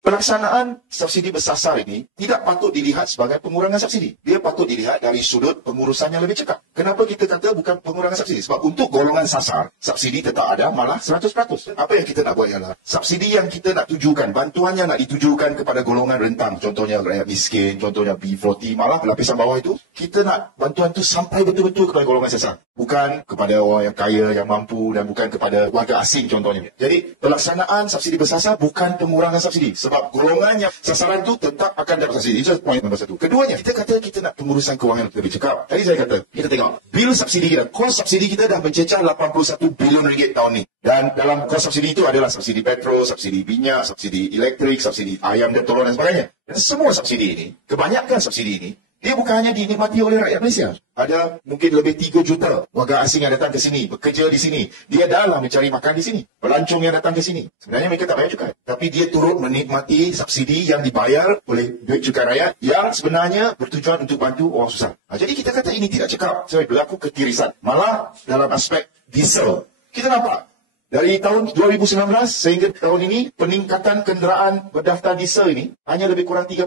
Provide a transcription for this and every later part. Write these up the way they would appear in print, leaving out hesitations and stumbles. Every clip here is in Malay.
Pelaksanaan subsidi bersasar ini tidak patut dilihat sebagai pengurangan subsidi. Dia patut dilihat dari sudut pengurusan yang lebih cekap. Kenapa kita kata bukan pengurangan subsidi? Sebab untuk golongan sasar, subsidi tetap ada malah 100%. Apa yang kita nak buat ialah subsidi yang kita nak tujukan, bantuannya nak ditujukan kepada golongan rentang. Contohnya rakyat miskin, contohnya B40, malah lapisan bawah itu. Kita nak bantuan itu sampai betul-betul kepada golongan sasar. Bukan kepada orang yang kaya, yang mampu dan bukan kepada warga asing contohnya. Jadi pelaksanaan subsidi bersasar bukan pengurangan subsidi. Sebab golongan yang sasaran itu tetap akan dapat subsidi. Itu poin nombor satu. Keduanya, kita kata kita nak pengurusan kewangan lebih cekap. Tadi saya kata, kita tengok bil subsidi kita, kos subsidi kita dah mencecah 81 bilion ringgit tahun ni. Dan dalam kos subsidi itu adalah subsidi petrol, subsidi minyak, subsidi elektrik, subsidi ayam dan telur dan sebagainya. Dan semua subsidi ini, kebanyakan subsidi ini, dia bukan hanya dinikmati oleh rakyat Malaysia. Ada mungkin lebih 3 juta warga asing yang datang ke sini, bekerja di sini. Dia dah mencari makan di sini. Pelancong yang datang ke sini. Sebenarnya mereka tak bayar cukai. Tapi dia turut menikmati subsidi yang dibayar oleh duit cukai rakyat yang sebenarnya bertujuan untuk bantu orang susah. Jadi kita kata ini tidak cekap. Sebab berlaku ketirisan. Malah dalam aspek diesel. Kita nampak. Dari tahun 2019 sehingga tahun ini, peningkatan kenderaan berdaftar diesel ini hanya lebih kurang 3%.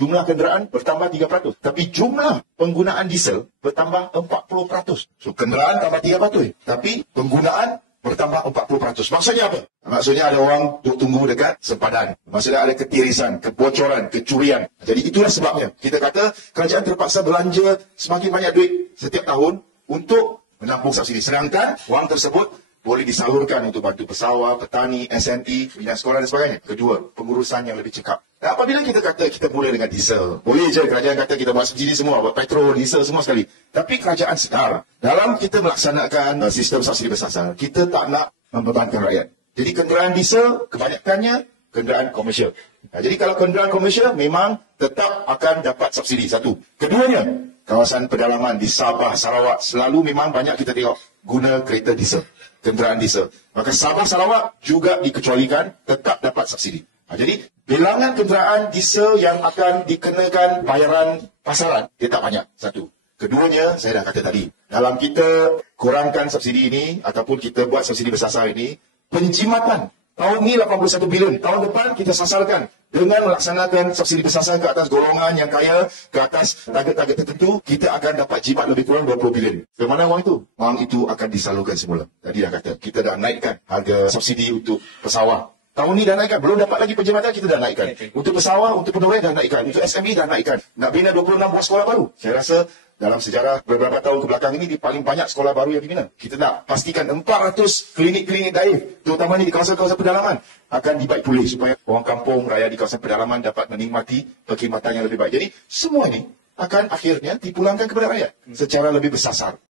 Jumlah kenderaan bertambah 3%. Tapi jumlah penggunaan diesel bertambah 40%. So, kenderaan tambah 3%. Tapi penggunaan bertambah 40%. Maksudnya apa? Maksudnya ada orang tunggu dekat sempadan. Maksudnya ada ketirisan, kebocoran, kecurian. Jadi itulah sebabnya. Kita kata kerajaan terpaksa belanja semakin banyak duit setiap tahun untuk menampung subsidi. Sedangkan wang tersebut boleh disalurkan untuk bantu pesawat, petani, SME, bidang sekolah dan sebagainya. Kedua, pengurusan yang lebih cekap. Dan apabila kita kata kita mula dengan diesel, boleh je kerajaan kata kita buat subsidi semua, buat petrol, diesel semua sekali. Tapi kerajaan sedar, dalam kita melaksanakan sistem subsidi bersasar, kita tak nak membebankan rakyat. Jadi kenderaan diesel, kebanyakannya kenderaan komersial. Jadi kalau kenderaan komersial, memang tetap akan dapat subsidi. Satu. Keduanya, kawasan pedalaman di Sabah, Sarawak, selalu memang banyak kita tengok guna kereta diesel. Kenderaan diesel. Maka Sabah Sarawak juga dikecualikan tetap dapat subsidi. Jadi bilangan kenderaan diesel yang akan dikenakan bayaran pasaran dia tak banyak. Satu. Keduanya saya dah kata tadi. Dalam kita kurangkan subsidi ini ataupun kita buat subsidi bersasar ini, penjimatan. Tahun ni 81 bilion. Tahun depan kita sasarkan dengan melaksanakan subsidi bersasar ke atas golongan yang kaya, ke atas target-target tertentu, kita akan dapat jimat lebih kurang 20 bilion. Ke mana wang itu? Wang itu akan disalurkan semula. Tadi dah kata, kita dah naikkan harga subsidi untuk pesawat. Tahun ni dah naikkan. Belum dapat lagi penjimatan, kita dah naikkan. Untuk pesawat, untuk pegawai dah naikkan. Untuk SME dah naikkan. Nak bina 26 buah sekolah baru. Saya rasa dalam sejarah beberapa tahun kebelakang ini, paling banyak sekolah baru yang dibina. Kita nak pastikan 400 klinik-klinik daif, terutamanya di kawasan-kawasan pedalaman, akan dibaik pulih supaya orang kampung, rakyat di kawasan pedalaman dapat menikmati perkhidmatan yang lebih baik. Jadi, semua ini akan akhirnya dipulangkan kepada rakyat secara lebih bersasar.